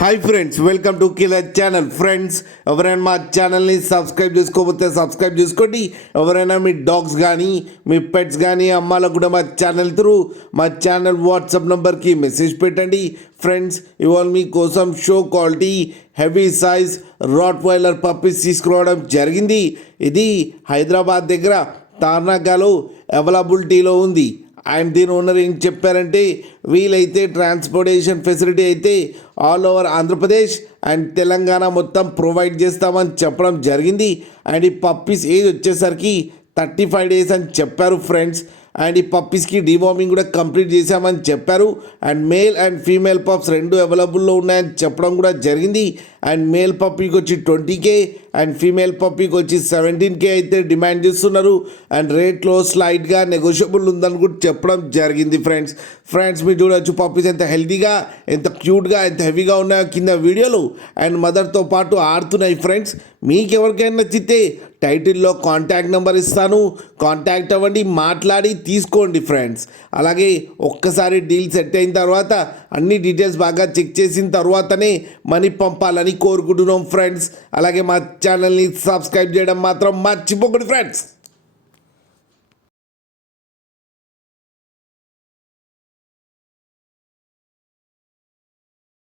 Hi friends, welcome to killer channel. Friends, ఎవరైనా మా ఛానల్ని సబ్స్క్రైబ్ చేసుకోకపోతే సబ్స్క్రైబ్ చేసుకోండి. ఎవరైనా మీ డాగ్స్ కానీ మీ పెట్స్ కానీ అమ్మాలకు కూడా మా ఛానల్ త్రూ మా ఛానల్ వాట్సాప్ నెంబర్కి మెసేజ్ పెట్టండి. ఫ్రెండ్స్, ఇవాళ మీకోసం show quality heavy size Rottweiler puppies తీసుకురావడం జరిగింది. ఇది హైదరాబాద్ దగ్గర తార్నాకాలో అవైలబిలిటీలో ఉంది. అండ్ దీని ఓనర్ ఏం చెప్పారంటే, వీలైతే ట్రాన్స్పోర్టేషన్ ఫెసిలిటీ అయితే all over Andhra Pradesh and Telangana మొత్తం ప్రొవైడ్ చేస్తామని చెప్పడం జరిగింది. అండ్ ఈ పప్పీస్ ఏజ్ వచ్చేసరికి 35 days అని చెప్పారు ఫ్రెండ్స్. అండ్ ఈ పప్పీస్కి డివార్మింగ్ కూడా కంప్లీట్ చేశామని చెప్పారు. And male and female pups రెండు అవైలబుల్లో ఉన్నాయని చెప్పడం కూడా జరిగింది. అండ్ మేల్ పప్పీకి వచ్చి 20K అండ్ ఫీమేల్ పప్పీకి వచ్చి 17K అయితే డిమాండ్ చేస్తున్నారు. అండ్ రేట్లో స్లైట్గా నెగోషియబుల్ ఉందని కూడా చెప్పడం జరిగింది ఫ్రెండ్స్ మీరు చూడవచ్చు పప్పీస్ ఎంత హెల్తీగా, ఎంత క్యూట్గా, ఎంత హెవీగా ఉన్నాయో కింద వీడియోలు. అండ్ మదర్తో పాటు ఆడుతున్నాయి ఫ్రెండ్స్. మీకు ఎవరికైనా నచ్చితే టైటిల్లో కాంటాక్ట్ నెంబర్ ఇస్తాను, కాంటాక్ట్ అవ్వండి, మాట్లాడి తీసుకోండి ఫ్రెండ్స్. అలాగే ఒక్కసారి డీల్ సెట్ అయిన తర్వాత అన్ని డీటెయిల్స్ బాగా చెక్ చేసిన తర్వాతనే మనీ పంపాలని కోరుకుంటున్నాం ఫ్రెండ్స్. అలాగే మా ఛానల్ని సబ్స్క్రైబ్ చేయడం మాత్రం మర్చిపోకండి ఫ్రెండ్స్.